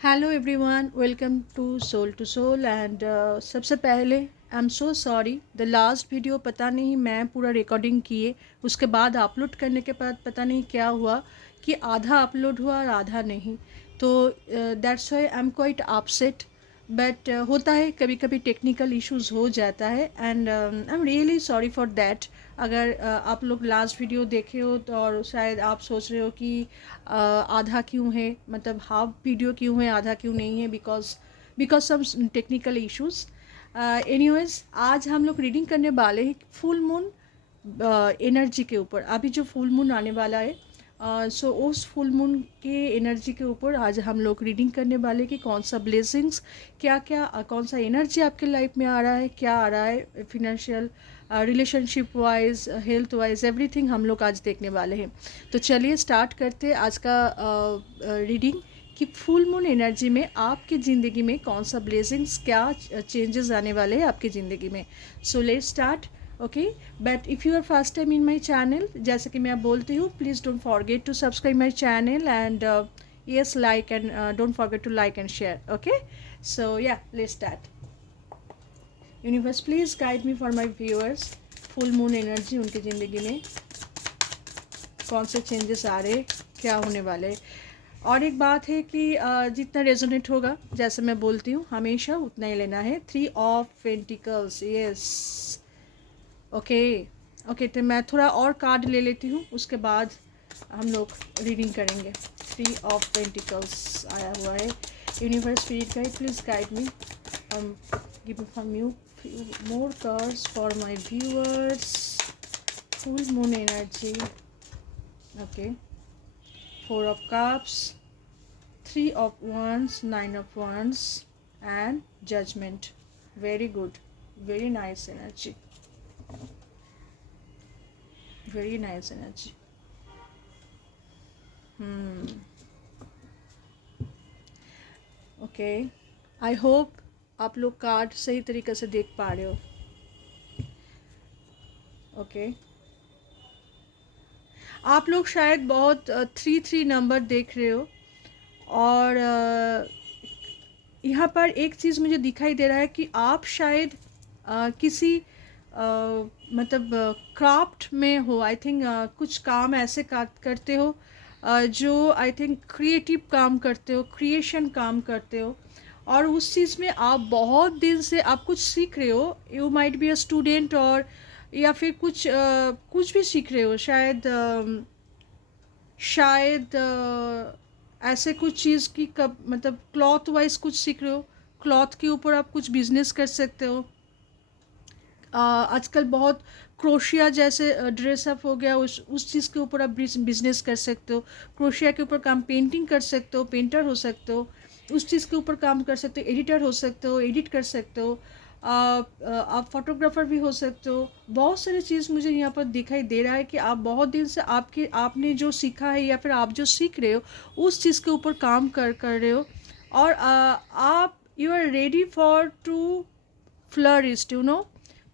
Hello everyone, welcome to soul and सबसे पहले I am so sorry. The last video पता नहीं मैं पूरा रिकॉर्डिंग किए उसके बाद अपलोड करने के बाद पता नहीं क्या हुआ कि आधा अपलोड हुआ और आधा नहीं। तो that's why I am quite upset, but होता है, कभी कभी टेक्निकल इश्यूज हो जाता है and I am really sorry for that. अगर आप लोग लास्ट वीडियो देखे हो तो और शायद आप सोच रहे हो कि आधा क्यों है, मतलब हाफ वीडियो क्यों है, आधा क्यों नहीं है, because some technical issues. Anyways, आज हम लोग रीडिंग करने वाले हैं फुल मून एनर्जी के ऊपर। अभी जो फुल मून आने वाला है, सो उस फुल मून के एनर्जी के ऊपर आज हम लोग रीडिंग करने वाले कि कौन सा ब्लेसिंग्स, क्या क्या कौन सा एनर्जी आपके लाइफ में आ रहा है, क्या आ रहा है financial, relationship wise, health wise, everything हम लोग आज देखने वाले हैं। तो चलिए स्टार्ट करते हैं आज का रीडिंग कि फुल मून एनर्जी में आपकी ज़िंदगी में कौन सा ब्लेसिंग्स, क्या चेंजेस आने वाले हैं आपकी ज़िंदगी में। So let's start. Okay, but if you are first time in my channel, जैसे कि मैं बोलती हूँ, please don't forget to subscribe my channel and yes, like and don't forget to like and share. Okay, so yeah, let's start. Universe please guide me for my viewers, full moon energy उनकी ज़िंदगी में कौन से changes आ रहे, क्या होने वाले। और एक बात है कि जितना रेजोनेट होगा, जैसे मैं बोलती हूँ हमेशा, उतना ही लेना है। 3 of pentacles, yes. Okay okay, तो मैं थोड़ा और कार्ड ले लेती हूँ, उसके बाद हम लोग रीडिंग करेंगे। 3 ऑफ पेंटिकल्स आया हुआ है। Universe spirit guide, please guide me, give me from you few more cards for my viewers. Full moon energy. Okay, 4 of cups, 3 of wands, 9 of wands and judgment. Very good, very nice energy, very nice energy. Okay, I hope आप लोग card सही तरीके से देख पा रहे हो। Okay, आप लोग शायद बहुत 3 3 नंबर देख रहे हो और यहाँ पर एक चीज़ मुझे दिखाई दे रहा है कि आप शायद किसी मतलब क्राफ्ट में हो। आई थिंक कुछ काम ऐसे करते हो जो आई थिंक क्रिएटिव काम करते हो, क्रिएशन काम करते हो, और उस चीज़ में आप बहुत दिन से आप कुछ सीख रहे हो। You might be a student, और या फिर कुछ भी सीख रहे हो शायद। शायद ऐसे कुछ चीज़ की कब, मतलब क्लॉथ वाइज कुछ सीख रहे हो, क्लॉथ के ऊपर आप कुछ बिजनेस कर सकते हो। आजकल बहुत क्रोशिया जैसे ड्रेसअप हो गया, उस चीज़ के ऊपर आप बिजनेस कर सकते हो। क्रोशिया के ऊपर काम, पेंटिंग कर सकते हो, पेंटर हो सकते हो, उस चीज़ के ऊपर काम कर सकते हो, एडिटर हो सकते हो, एडिट कर सकते हो, आप फोटोग्राफर भी हो सकते हो। बहुत सारी चीज़ मुझे यहाँ पर दिखाई दे रहा है कि आप बहुत दिन से आपने जो सीखा है या फिर आप जो सीख रहे हो उस चीज़ के ऊपर काम कर रहे हो, और आप you are ready for to flourish, you know.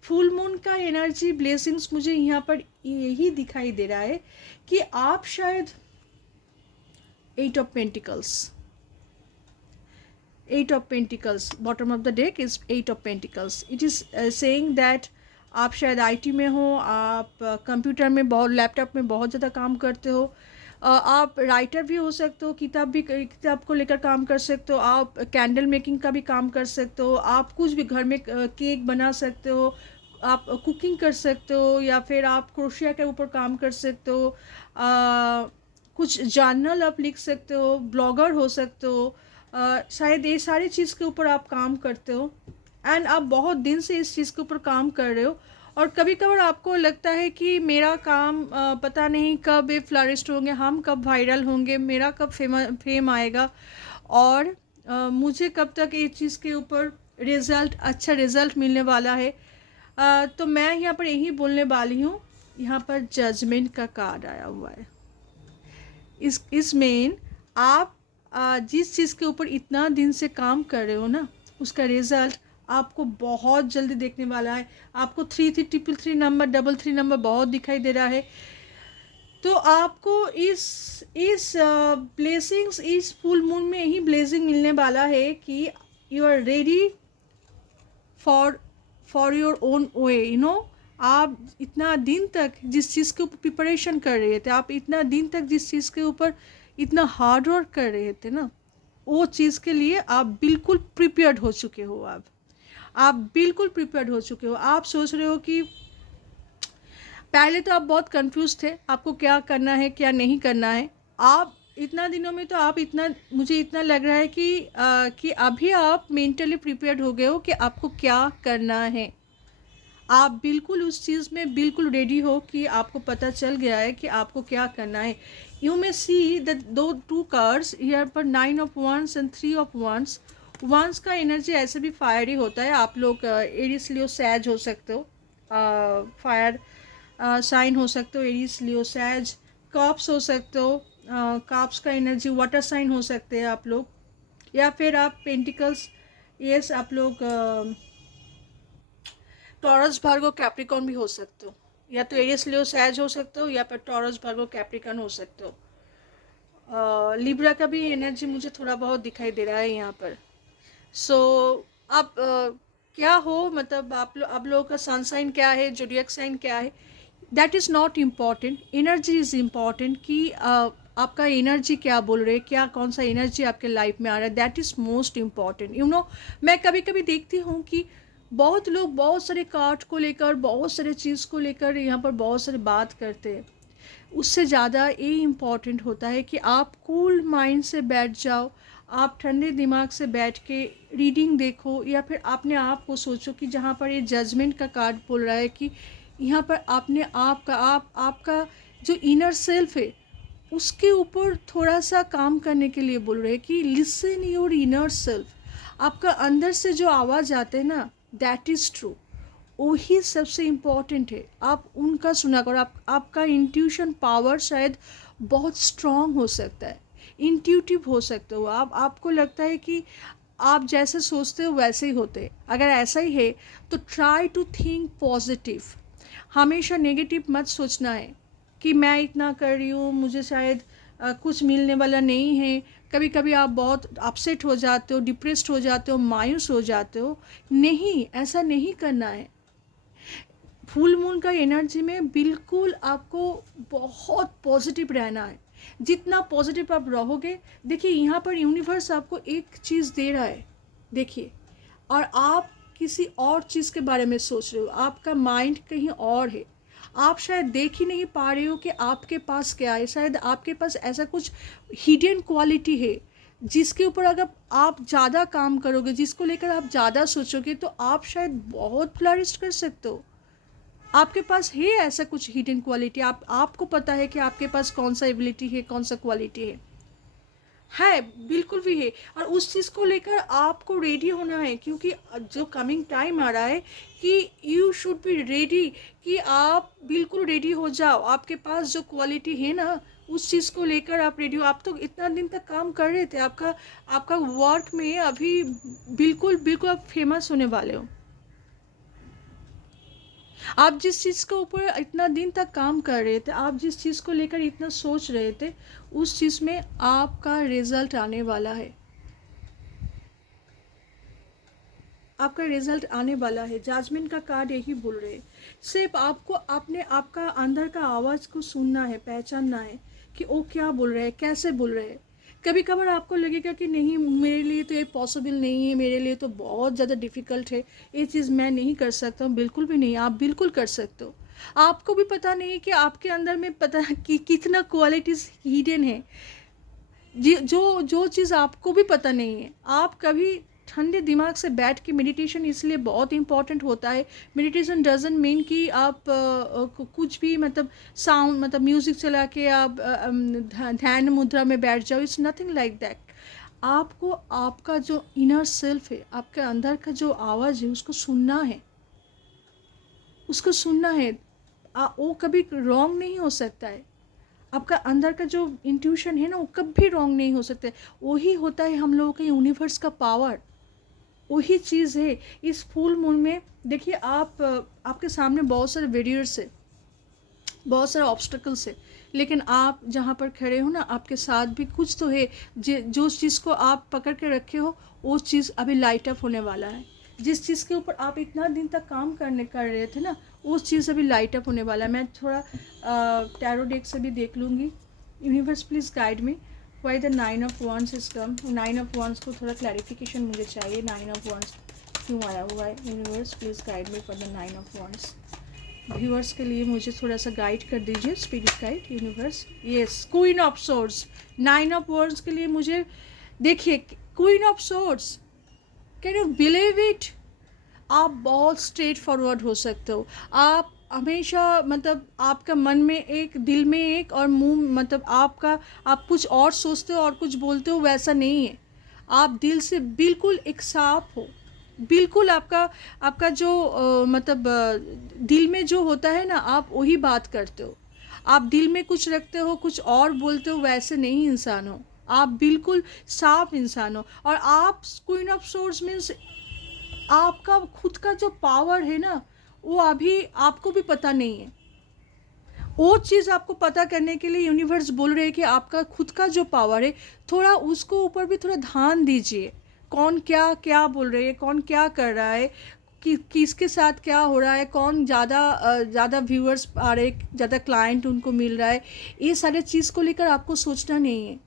Full moon का एनर्जी ब्लेसिंग्स मुझे यहाँ पर यही दिखाई दे रहा है कि आप शायद 8 of Pentacles, 8 of Pentacles, bottom of the deck is 8 of Pentacles. It is saying that आप शायद आईटी में हो, आप कंप्यूटर में बहुत, लैपटॉप में बहुत ज़्यादा काम करते हो, आप राइटर भी हो सकते हो, किताब को लेकर काम कर सकते हो, आप कैंडल मेकिंग का भी काम कर सकते हो, आप कुछ भी घर में केक बना सकते हो, आप कुकिंग कर सकते हो, या फिर आप क्रोशिया के ऊपर काम कर सकते हो, कुछ जर्नल आप लिख सकते हो, ब्लॉगर हो सकते हो। शायद ये सारी चीज़ के ऊपर आप काम करते हो एंड आप बहुत दिन से इस चीज़ के ऊपर काम कर रहे हो। और कभी कभार आपको लगता है कि मेरा काम पता नहीं कब ये फ्लरिस्ट होंगे, हम कब वायरल होंगे, मेरा कब फेम आएगा, और मुझे कब तक ये चीज़ के ऊपर रिज़ल्ट, अच्छा रिज़ल्ट मिलने वाला है। तो मैं यहाँ पर यही बोलने वाली हूँ। यहाँ पर जजमेंट का कार्ड आया हुआ है। इसमें आप जिस चीज़ के ऊपर इतना दिन से काम कर रहे हो ना, उसका रिज़ल्ट आपको बहुत जल्दी देखने वाला है। आपको 3 3 3 3 नंबर, 3 3 नंबर बहुत दिखाई दे रहा है। तो आपको इस ब्लेसिंग्स, इस फुल मून में ही ब्लेसिंग मिलने वाला है कि you are ready for your own way, you know. आप इतना दिन तक जिस चीज़ के ऊपर प्रिपरेशन कर रहे थे, आप इतना दिन तक जिस चीज़ के ऊपर इतना हार्ड वर्क कर रहे थे ना, वो चीज़ के लिए आप बिल्कुल प्रिपेयर्ड हो चुके हो। आप बिल्कुल प्रिपेयर्ड हो चुके हो। आप सोच रहे हो कि पहले तो आप बहुत कंफ्यूज थे, आपको क्या करना है क्या नहीं करना है। आप इतना दिनों में तो आप इतना, मुझे इतना लग रहा है कि अभी आप मेंटली प्रिपेयर्ड हो गए हो कि आपको क्या करना है। आप बिल्कुल उस चीज़ में बिल्कुल रेडी हो कि आपको पता चल गया है कि आपको क्या करना है। यू मे सी द दो टू कार्ड्स यहाँ पर, 9 of wands and 3 of wands. Wands का एनर्जी ऐसे भी फायरी होता है। आप लोग एरिस लियो सैज हो सकते हो, फायर साइन हो सकते हो, एरिस लियो सैज। कॉप्स हो सकते हो, कॉप्स का एनर्जी वाटर साइन हो सकते हैं आप लोग, या फिर आप पेंटिकल्स, यस आप लोग टॉरस भार्गो कैप्रिकॉन भी हो सकते हो, या तो एरियस लियो सैज हो सकते हो, या फिर टॉरस भार्गो कैप्रिकॉन हो सकते हो। लिब्रा का भी एनर्जी मुझे थोड़ा बहुत दिखाई दे रहा है यहाँ पर। सो आप क्या हो, मतलब आप लोगों का सन साइन क्या है, जोडियक साइन क्या है, that is not important. Energy is important कि आपका एनर्जी क्या बोल रहे, क्या कौन सा एनर्जी आपके लाइफ में आ रहा है, that is most important, you know. मैं कभी कभी देखती हूँ कि बहुत लोग बहुत सारे कार्ड को लेकर, बहुत सारे चीज़ को लेकर यहाँ पर बहुत सारे बात करते हैं। उससे ज़्यादा ये इम्पॉर्टेंट होता है कि आप कूल माइंड से बैठ जाओ, आप ठंडे दिमाग से बैठ के रीडिंग देखो, या फिर अपने आप को सोचो कि जहाँ पर ये जजमेंट का कार्ड बोल रहा है कि यहाँ पर आपने आपका जो इनर सेल्फ है उसके ऊपर थोड़ा सा काम करने के लिए बोल रहे हैं कि लिसन योर इनर सेल्फ। आपका अंदर से जो आवाज़ आते हैं ना, दैट इज़ ट्रू, वही सबसे इम्पॉर्टेंट है। आप उनका सुना करो। आपका इंट्यूशन पावर शायद बहुत स्ट्रॉन्ग हो सकता है, इंट्यूटिव हो सकते हो आपको लगता है कि आप जैसे सोचते हो वैसे ही होते। अगर ऐसा ही है तो ट्राई टू थिंक पॉजिटिव। हमेशा नेगेटिव मत सोचना है कि मैं इतना कर रही हूँ, मुझे शायद कुछ मिलने वाला नहीं है। कभी कभी आप बहुत अपसेट हो जाते हो, डिप्रेस्ड हो जाते हो, मायूस हो जाते हो। नहीं, ऐसा नहीं करना है। फुल मून का एनर्जी में बिल्कुल आपको बहुत पॉजिटिव रहना है। जितना पॉजिटिव आप रहोगे, देखिए यहाँ पर यूनिवर्स आपको एक चीज़ दे रहा है, देखिए, और आप किसी और चीज़ के बारे में सोच रहे हो। आपका माइंड कहीं और है। आप शायद देख ही नहीं पा रहे हो कि आपके पास क्या है। शायद आपके पास ऐसा कुछ हिडन क्वालिटी है जिसके ऊपर अगर आप ज़्यादा काम करोगे, जिसको लेकर आप ज़्यादा सोचोगे, तो आप शायद बहुत फ्लरिश कर सकते हो। आपके पास है ऐसा कुछ हिडन क्वालिटी। आपको पता है कि आपके पास कौन सा एबिलिटी है, कौन सा क्वालिटी है, बिल्कुल भी है। और उस चीज़ को लेकर आपको रेडी होना है, क्योंकि जो कमिंग टाइम आ रहा है कि यू शुड बी रेडी, कि आप बिल्कुल रेडी हो जाओ। आपके पास जो क्वालिटी है ना, उस चीज़ को लेकर आप रेडी हो। आप तो इतना दिन तक काम कर रहे थे, आपका वर्क में अभी बिल्कुल बिल्कुल आप फेमस होने वाले हो। आप जिस चीज़ के ऊपर इतना दिन तक काम कर रहे थे, आप जिस चीज़ को लेकर इतना सोच रहे थे, उस चीज़ में आपका रिजल्ट आने वाला है। आपका रिजल्ट आने वाला है। जजमेंट का कार्ड यही बोल रहे हैं। सिर्फ आपको अपने आपका अंदर का आवाज़ को सुनना है, पहचानना है कि वो क्या बोल रहे हैं, कैसे बोल रहे हैं। कभी कभार आपको लगेगा कि नहीं, मेरे लिए तो ये पॉसिबल नहीं है, मेरे लिए तो बहुत ज़्यादा डिफ़िकल्ट है, ये चीज़ मैं नहीं कर सकता हूँ। बिल्कुल भी नहीं, आप बिल्कुल कर सकते हो। आपको भी पता नहीं कि आपके अंदर में पता कि कितना क्वालिटीज़ हिडन है, जो जो चीज़ आपको भी पता नहीं है। आप कभी ठंडे दिमाग से बैठ के, मेडिटेशन इसलिए बहुत इंपॉर्टेंट होता है। मेडिटेशन डजंट मीन कि आप कुछ भी मतलब साउंड, मतलब म्यूज़िक चला के आप ध्यान मुद्रा में बैठ जाओ। It's nothing like that. आपको आपका जो इनर सेल्फ है, आपके अंदर का जो आवाज़ है, उसको सुनना है, उसको सुनना है। वो कभी रॉन्ग नहीं हो सकता है। आपका अंदर का जो इंट्यूशन है ना, वो कभी रॉन्ग नहीं हो सकता है। वही होता है हम लोगों के यूनिवर्स का पावर, वही चीज़ है इस फुल मून में। देखिए, आपके सामने बहुत सारे वीडियोस है, बहुत सारे ऑब्स्टकल्स है, लेकिन आप जहाँ पर खड़े हो ना, आपके साथ भी कुछ तो है। जो चीज़ को आप पकड़ के रखे हो, वो चीज़ अभी लाइट अप होने वाला है। जिस चीज़ के ऊपर आप इतना दिन तक काम कर रहे थे ना, वो चीज़ अभी लाइट अप होने वाला है। मैं थोड़ा टैरो डेक से भी देख लूँगी। Universe please guide me why the 9 of wands is come. 9 of wands को थोड़ा क्लैरिफिकेशन मुझे चाहिए। 9 ऑफ वॉन्ड्स क्यों आया हुआ है? Universe please guide me for the 9 of wands. Viewers के लिए मुझे थोड़ा सा गाइड कर दीजिए, spirit guide universe. Yes, queen of swords. 9 of wands के लिए मुझे देखिए, queen of swords, can you believe it? आप बहुत स्ट्रेट फॉरवर्ड हो सकते हो। आप हमेशा मतलब आपका मन में एक, दिल में एक, और मुंह मतलब आपका, आप कुछ और सोचते हो और कुछ बोलते हो, वैसा नहीं है। आप दिल से बिल्कुल एक साफ हो। बिल्कुल आपका जो मतलब दिल में जो होता है ना, आप वही बात करते हो। आप दिल में कुछ रखते हो, कुछ और बोलते हो, वैसे नहीं इंसान हो। आप बिल्कुल साफ इंसान हो। और आप क्वीन ऑफ सोर्ड्स मीन्स आपका खुद का जो पावर है ना, वो अभी आपको भी पता नहीं है। वो चीज़ आपको पता करने के लिए यूनिवर्स बोल रहे हैं कि आपका खुद का जो पावर है, थोड़ा उसको ऊपर भी थोड़ा ध्यान दीजिए। कौन क्या क्या बोल रहे हैं, कौन क्या कर रहा है, किसके साथ क्या हो रहा है, कौन ज़्यादा व्यूअर्स आ रहे, ज़्यादा क्लाइंट उनको मिल रहा है, ये सारे चीज़ को लेकर आपको सोचना नहीं है।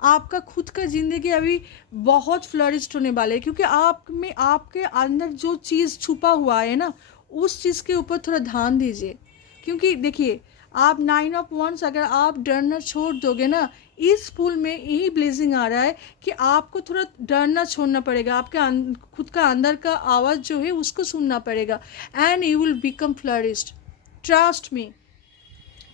आपका खुद का ज़िंदगी अभी बहुत फ्लरिश्ड होने वाला है, क्योंकि आप में, आपके अंदर जो चीज़ छुपा हुआ है ना, उस चीज़ के ऊपर थोड़ा ध्यान दीजिए। क्योंकि देखिए, आप 9 ऑफ वॉन्ड्स, अगर आप डरना छोड़ दोगे ना, इस फूल में यही ब्लेसिंग आ रहा है कि आपको थोड़ा डरना छोड़ना पड़ेगा। आपके खुद का अंदर का आवाज़ जो है उसको सुनना पड़ेगा, and you will become flourished, trust me.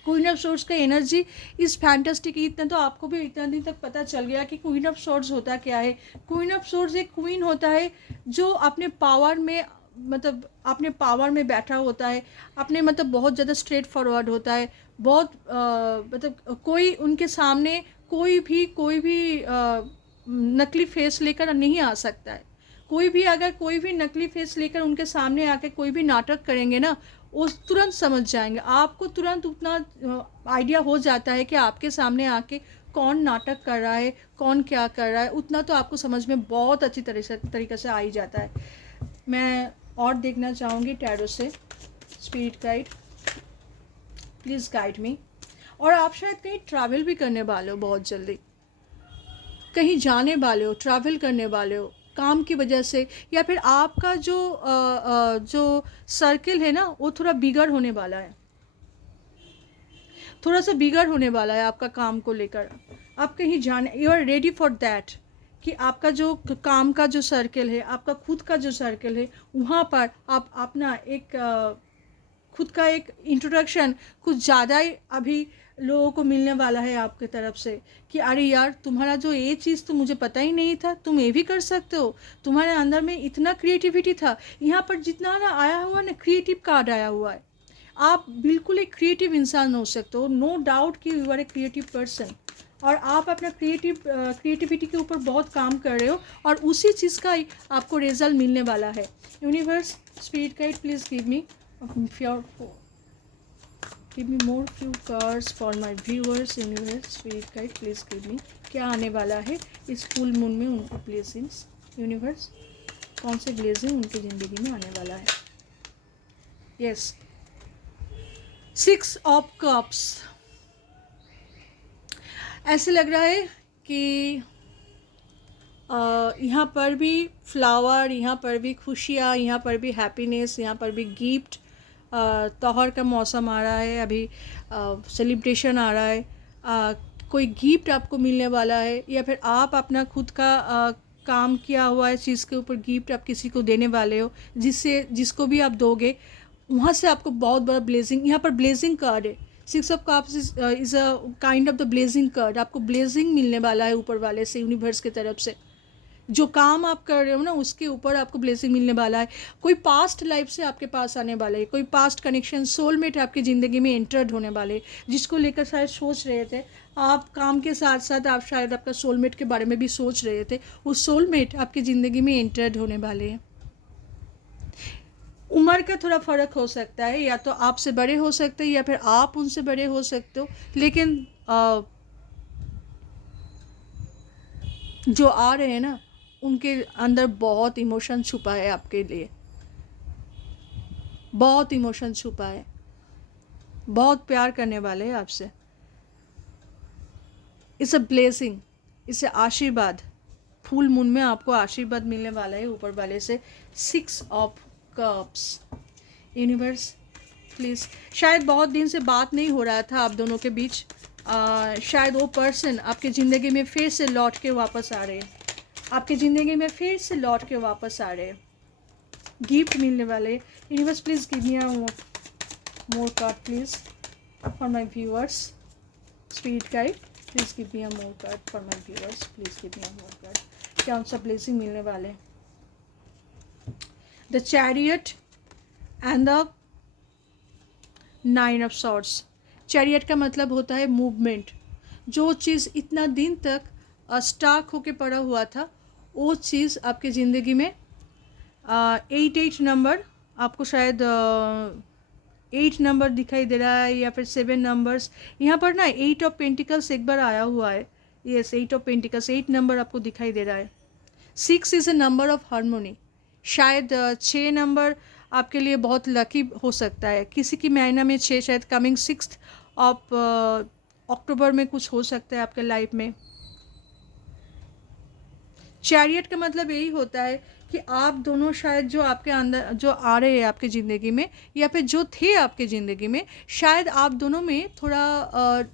Queen of swords का एनर्जी इस फैंटास्टिक। इतना तो आपको भी इतना दिन तक पता चल गया कि क्वीन ऑफ सोर्ड्स होता क्या है। क्वीन ऑफ सोर्ड्स एक क्वीन होता है जो अपने पावर में, मतलब अपने पावर में बैठा होता है, अपने मतलब बहुत ज़्यादा स्ट्रेट फॉरवर्ड होता है। बहुत मतलब कोई उनके सामने कोई भी नकली फेस लेकर नहीं आ सकता है। अगर कोई भी नकली फेस लेकर उनके सामने आके कोई भी नाटक करेंगे ना, वो तुरंत समझ जाएंगे। आपको तुरंत उतना आइडिया हो जाता है कि आपके सामने आके कौन नाटक कर रहा है, कौन क्या कर रहा है, उतना तो आपको समझ में बहुत अच्छी तरीके से आ ही जाता है। मैं और देखना चाहूँगी टैरो से, spirit guide please guide me. और आप शायद कहीं ट्रैवल भी करने वाले हो, बहुत जल्दी कहीं जाने वाले हो, ट्रैवल करने वाले हो काम की वजह से, या फिर आपका जो सर्किल है ना, वो थोड़ा बिगड़ होने वाला है, थोड़ा सा बिगड़ होने वाला है आपका काम को लेकर। आप कहीं जाने, you are ready for that, कि आपका जो काम का जो सर्किल है, आपका खुद का जो सर्किल है, वहाँ पर आप अपना एक खुद का एक इंट्रोडक्शन कुछ ज़्यादा ही अभी लोगों को मिलने वाला है आपके तरफ से, कि अरे यार, तुम्हारा जो ये चीज़ तो मुझे पता ही नहीं था, तुम ये भी कर सकते हो, तुम्हारे अंदर में इतना क्रिएटिविटी था। यहाँ पर जितना ना आया हुआ ना, क्रिएटिव कार्ड आया हुआ है। आप बिल्कुल एक क्रिएटिव इंसान हो सकते हो, नो डाउट कि you are a creative person. और आप अपना क्रिएटिविटी के ऊपर बहुत काम कर रहे हो, और उसी चीज़ का आपको रिजल्ट मिलने वाला है। Universe spirit guide please give me more few cards for my viewers। Universe spirit guide please give मी, क्या आने वाला है इस फुल मून में उनको ब्लेसिंग्स। यूनिवर्स, कौन से ब्लेसिंग उनकी ज़िंदगी में आने वाला है। Yes, 6 of cups. ऐसे लग रहा है कि यहाँ पर भी फ्लावर, यहाँ पर भी खुशियाँ, यहाँ पर भी हैप्पीनेस, यहाँ पर भी गिफ्ट। त्योहार का मौसम आ रहा है, अभी सेलिब्रेशन आ रहा है, कोई गिफ्ट आपको मिलने वाला है, या फिर आप अपना खुद का काम किया हुआ है चीज़ के ऊपर गिफ्ट आप किसी को देने वाले हो, जिसको भी आप दोगे वहाँ से आपको बहुत बड़ा ब्लेसिंग। यहाँ पर ब्लेसिंग कार्ड है, 6 of cups is a kind of the blessing card. आपको ब्लेसिंग मिलने वाला है ऊपर वाले से, यूनिवर्स की तरफ से। जो काम आप कर रहे हो ना, उसके ऊपर आपको ब्लेसिंग मिलने वाला है। कोई पास्ट लाइफ से आपके पास आने वाला है, कोई पास्ट कनेक्शन, सोलमेट आपकी ज़िंदगी में एंटर्ड होने वाले, जिसको लेकर शायद सोच रहे थे आप। काम के साथ साथ आप शायद आपका सोलमेट के बारे में भी सोच रहे थे। वो सोलमेट आपकी ज़िंदगी में एंटर्ड होने वाले हैं। उम्र का थोड़ा फ़र्क हो सकता है, या तो आपसे बड़े हो सकते हैं या फिर आप उनसे बड़े हो सकते हो, लेकिन जो आ रहे हैं ना, उनके अंदर बहुत इमोशन छुपा है आपके लिए, बहुत इमोशन छुपा है, बहुत प्यार करने वाले हैं आपसे। इट्स अ ब्लेसिंग, इसे आशीर्वाद, फुल मून में आपको आशीर्वाद मिलने वाला है ऊपर वाले से। 6 ऑफ कप्स। यूनिवर्स प्लीज़, शायद बहुत दिन से बात नहीं हो रहा था आप दोनों के बीच, शायद वो पर्सन आपकी ज़िंदगी में फिर से लौट के वापस आ रहे हैं, आपकी ज़िंदगी में फिर से लौट के वापस आ रहे हैं, गिफ्ट मिलने वाले। Universe please give me a more card please for my viewers. Spirit guide please give me a more card for my viewers. Please give me a more card. क्या सा ब्लेसिंग मिलने वाले? The chariot and the 9 of swords. Chariot का मतलब होता है movement. जो चीज़ इतना दिन तक स्टाक होके पड़ा हुआ था, वो चीज़ आपकी ज़िंदगी में 8 नंबर, आपको शायद 8 नंबर दिखाई दे रहा है, या फिर 7 नंबर्स। यहाँ पर ना 8 ऑफ पेंटिकल्स एक बार आया हुआ है। यस, 8 ऑफ पेंटिकल्स, 8 नंबर आपको दिखाई दे रहा है। 6 is a number of harmony. शायद 6 नंबर आपके लिए बहुत लकी हो सकता है। किसी की महीना में 6, शायद कमिंग 6 ऑफ अक्टूबर में कुछ हो सकता है आपके लाइफ में। चैरियट का मतलब यही होता है कि आप दोनों शायद जो आपके अंदर जो आ रहे हैं आपकी ज़िंदगी में, या फिर जो थे आपकी ज़िंदगी में, शायद आप दोनों में थोड़ा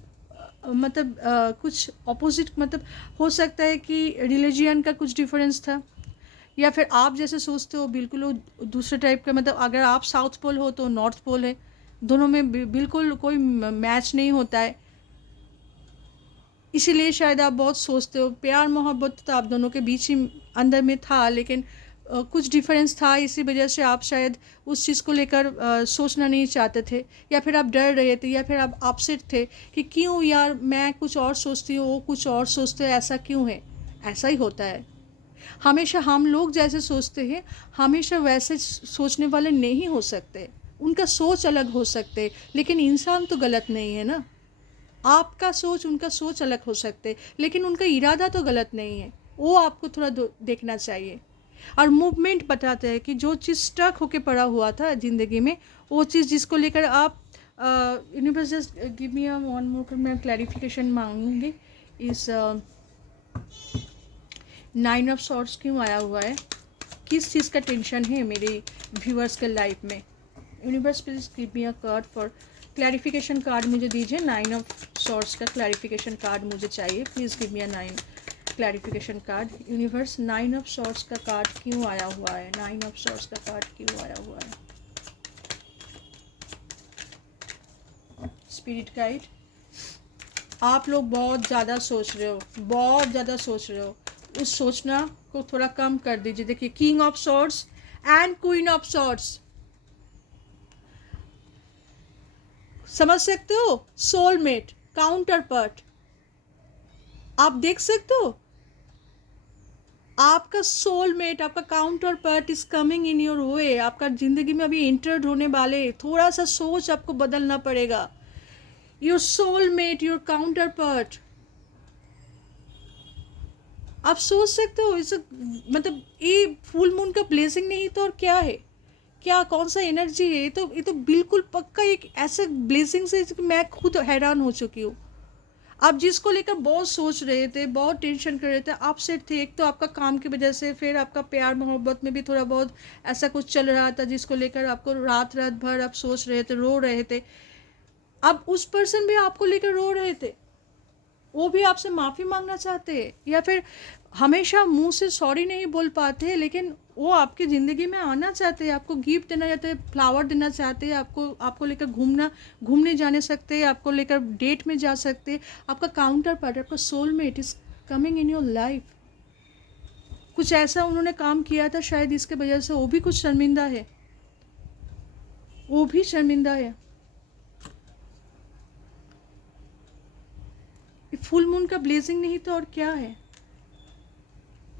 मतलब कुछ अपोजिट, मतलब हो सकता है कि रिलीजियन का कुछ डिफरेंस था, या फिर आप जैसे सोचते हो बिल्कुल वो दूसरे टाइप का, मतलब अगर आप साउथ पोल हो तो नॉर्थ पोल है, दोनों में बिल्कुल कोई मैच नहीं होता है। इसीलिए शायद आप बहुत सोचते हो। प्यार मोहब्बत तो आप दोनों के बीच ही अंदर में था, लेकिन कुछ डिफरेंस था, इसी वजह से आप शायद उस चीज़ को लेकर सोचना नहीं चाहते थे, या फिर आप डर रहे थे, या फिर आप अपसेट थे कि क्यों यार मैं कुछ और सोचती हूँ, वो कुछ और सोचते हैं, ऐसा क्यों है। ऐसा ही होता है हमेशा। हम लोग जैसे सोचते हैं, हमेशा वैसे सोचने वाले नहीं हो सकते। उनका सोच अलग हो सकते, लेकिन इंसान तो गलत नहीं है ना। आपका सोच उनका सोच अलग हो सकते, लेकिन उनका इरादा तो गलत नहीं है। वो आपको थोड़ा देखना चाहिए। और मूवमेंट बताते हैं कि जो चीज़ स्टक होके पड़ा हुआ था ज़िंदगी में, वो चीज़ जिसको लेकर आप universe just give me a one more, मैं क्लैरिफिकेशन मांगूंगी। इस 9 ऑफ सॉर्ट्स क्यों आया हुआ है, किस चीज़ का टेंशन है मेरे व्यूअर्स के लाइफ में। Universe please give me a card for clarification card मुझे दीजिए। 9 ऑफ सॉर्ट्स का क्लैरिफिकेशन कार्ड मुझे चाहिए। Please give me a 9 clarification card. Universe 9 of swords का कार्ड क्यों आया हुआ है, 9 ऑफ सॉर्ट्स का कार्ड क्यों आया हुआ है। स्पिरिट गाइड, आप लोग बहुत ज़्यादा सोच रहे हो, बहुत ज़्यादा सोच रहे हो। उस सोचना को थोड़ा कम कर दीजिए। देखिए, king of swords and queen of swords, समझ सकते हो। सोलमेट, काउंटर पार्ट, आप देख सकते हो। आपका सोलमेट, आपका counter part is coming in your way. आपका जिंदगी में अभी इंटर्ड होने वाले, थोड़ा सा सोच आपको बदलना पड़ेगा। Your soulmate, your counter part, आप सोच सकते हो। इस मतलब ये फुल मून का ब्लेसिंग नहीं तो और क्या है, क्या कौन सा एनर्जी है। ये तो बिल्कुल पक्का एक ऐसा ब्लेसिंग है कि मैं खुद हैरान हो चुकी हूँ। आप जिसको लेकर बहुत सोच रहे थे, बहुत टेंशन कर रहे थे, अपसेट थे, एक तो आपका काम की वजह से, फिर आपका प्यार मोहब्बत में भी थोड़ा बहुत ऐसा कुछ चल रहा था जिसको लेकर आपको रात रात भर आप सोच रहे थे, रो रहे थे। अब उस पर्सन भी आपको लेकर रो रहे थे, वो भी आपसे माफ़ी मांगना चाहते हैं, या फिर हमेशा मुंह से सॉरी नहीं बोल पाते, लेकिन वो आपकी ज़िंदगी में आना चाहते हैं, आपको गिफ्ट देना चाहते हैं, फ्लावर देना चाहते हैं, आपको लेकर घूमने जाने सकते हैं, आपको लेकर डेट में जा सकते हैं। आपका काउंटर पार्ट, आपका soulmate is coming in your life. कुछ ऐसा उन्होंने काम किया था शायद, इसके वजह से वो भी कुछ शर्मिंदा है, वो भी शर्मिंदा है। फुल मून का ब्लेसिंग नहीं तो और क्या है।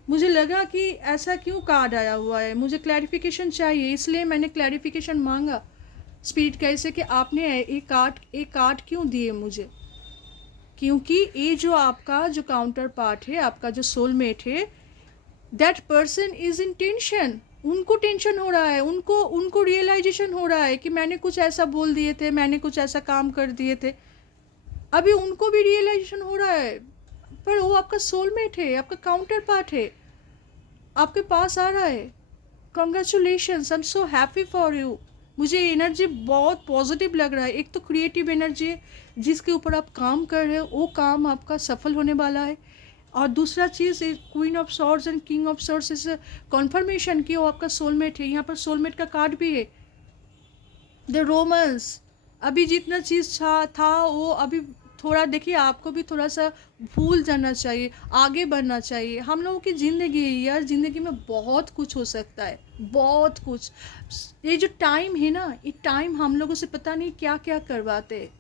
मुझे लगा कि ऐसा क्यों कार्ड आया हुआ है, मुझे क्लैरिफिकेशन चाहिए, इसलिए मैंने क्लैरिफिकेशन मांगा स्पिरिट गाइड से कि आपने एक कार्ड क्यों दिए मुझे। क्योंकि ये जो आपका जो काउंटर पार्ट है, आपका जो सोलमेट है, that person is in tension. उनको टेंशन हो रहा है, उनको उनको रियलाइजेशन हो रहा है कि मैंने कुछ ऐसा बोल दिए थे, मैंने कुछ ऐसा काम कर दिए थे। अभी उनको भी रियलाइजेशन हो रहा है, पर वो आपका सोलमेट है, आपका काउंटर पार्ट है, आपके पास आ रहा है। Congratulations, I am so happy for you. मुझे एनर्जी बहुत पॉजिटिव लग रहा है। एक तो क्रिएटिव एनर्जी है जिसके ऊपर आप काम कर रहे हो, वो काम आपका सफल होने वाला है। और दूसरा चीज़, queen of swords and king of swords is confirmation कि वो आपका सोलमेट है। यहाँ पर सोलमेट का कार्ड भी है, द रोमांस। अभी जितना चीज़ था वो अभी थोड़ा देखिए, आपको भी थोड़ा सा भूल जाना चाहिए, आगे बढ़ना चाहिए। हम लोगों की ज़िंदगी है यार, ज़िंदगी में बहुत कुछ हो सकता है, बहुत कुछ। ये जो टाइम है ना, ये टाइम हम लोगों से पता नहीं क्या क्या करवाते हैं।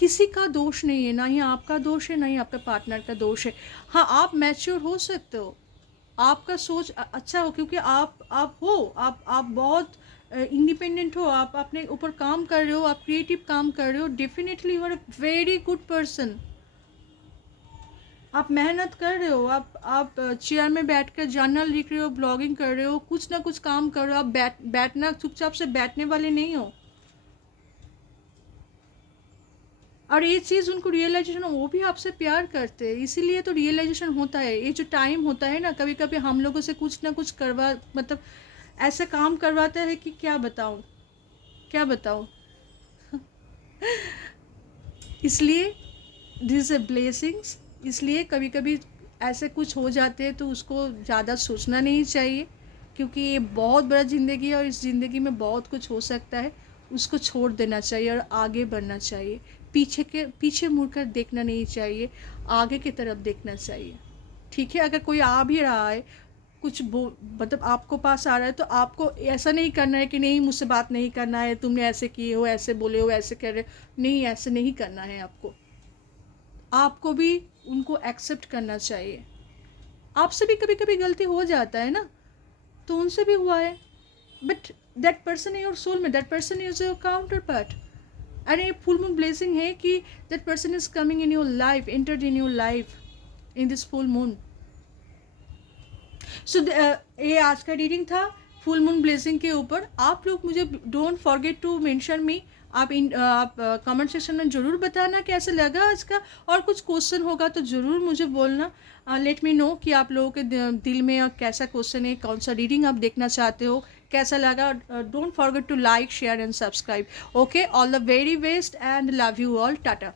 किसी का दोष नहीं है, ना ही आपका दोष है, ना ही आपका पार्टनर का दोष है। हाँ, आप मैच्योर हो सकते हो, आपका सोच अच्छा हो, क्योंकि आप हो, आप बहुत इंडिपेंडेंट हो, आप अपने ऊपर काम कर रहे हो, आप क्रिएटिव काम कर रहे हो। Definitely you are a very good person. आप मेहनत कर रहे हो, आप चेयर में बैठकर जर्नल लिख रहे हो, ब्लॉगिंग कर रहे हो, कुछ ना कुछ काम कर रहे हो। आप बैठना चुपचाप से बैठने वाले नहीं हो। और ये चीज़ उनको रियलाइजेशन, वो भी आपसे प्यार करते हैं, इसीलिए तो रियलाइजेशन होता है। ये जो टाइम होता है ना, कभी कभी हम लोगों से कुछ ना कुछ करवा, मतलब ऐसा काम करवाता है कि क्या बताऊँ, क्या बताऊँ। इसलिए दिस ए ब्लेसिंग्स। इसलिए कभी कभी ऐसे कुछ हो जाते हैं तो उसको ज़्यादा सोचना नहीं चाहिए, क्योंकि ये बहुत बड़ा ज़िंदगी है और इस ज़िंदगी में बहुत कुछ हो सकता है। उसको छोड़ देना चाहिए और आगे बढ़ना चाहिए। पीछे मुड़कर देखना नहीं चाहिए, आगे की तरफ देखना चाहिए। ठीक है, अगर कोई आ भी रहा है, कुछ मतलब आपको पास आ रहा है, तो आपको ऐसा नहीं करना है कि नहीं मुझसे बात नहीं करना है, तुमने ऐसे किए हो, ऐसे बोले हो, ऐसे कर रहे हो। नहीं, ऐसे नहीं करना है आपको। आपको भी उनको एक्सेप्ट करना चाहिए। आपसे भी कभी कभी गलती हो जाता है ना, तो उनसे भी हुआ है, but that person is your soul में, that person is your counterpart. And ये फुल मून ब्लेसिंग है कि that person is coming in your life, entered in your life in this full moon. So ये आज का reading था full moon blessing के ऊपर। आप लोग मुझे डोंट फॉरगेट टू मेंशन मी। आप कमेंट सेक्शन में ज़रूर बताना कैसा लगा आज का, और कुछ क्वेश्चन होगा तो ज़रूर मुझे बोलना। लेट मी नो कि आप लोगों के दिल में कैसा क्वेश्चन है, कौन सा रीडिंग आप देखना चाहते हो, कैसा लगा। Don't forget to like, share and subscribe. Okay, all the very best and love you all, Tata.